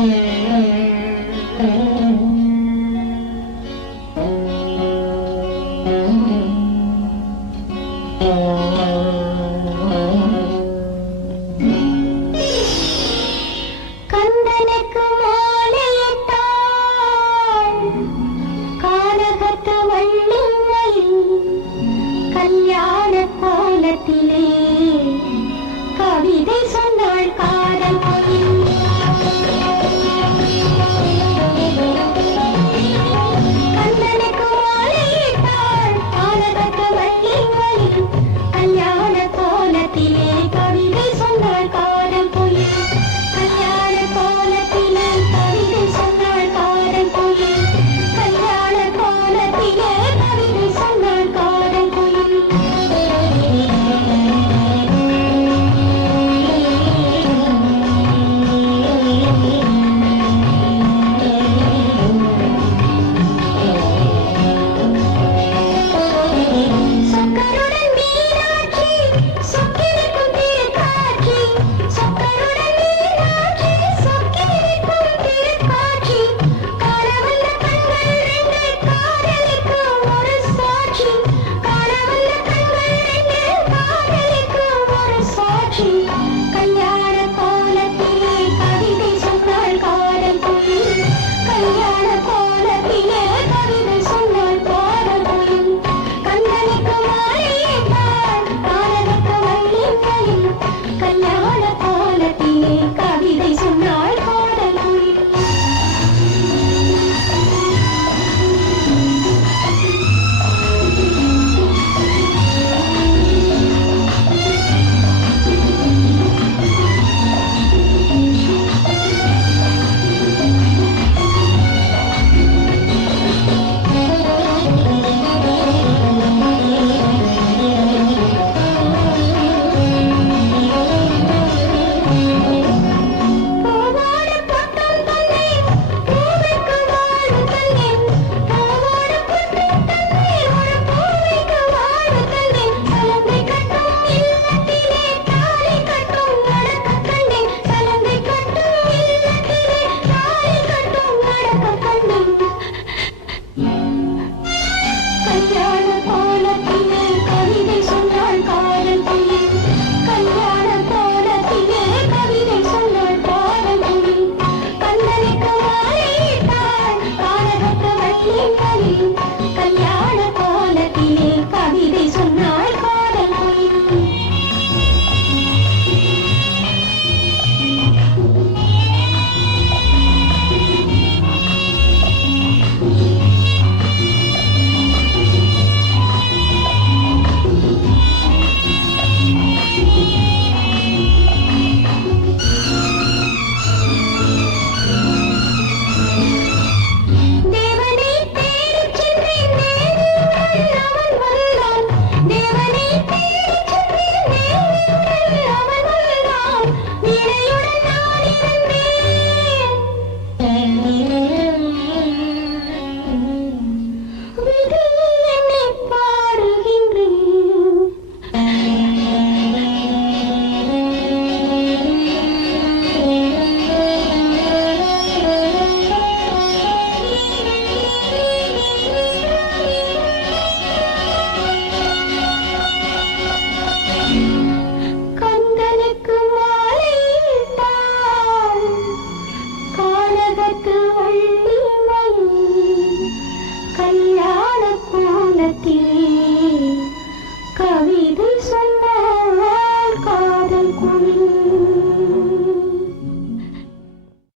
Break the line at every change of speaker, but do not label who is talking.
Oh, oh, oh. Tini. Mm -hmm.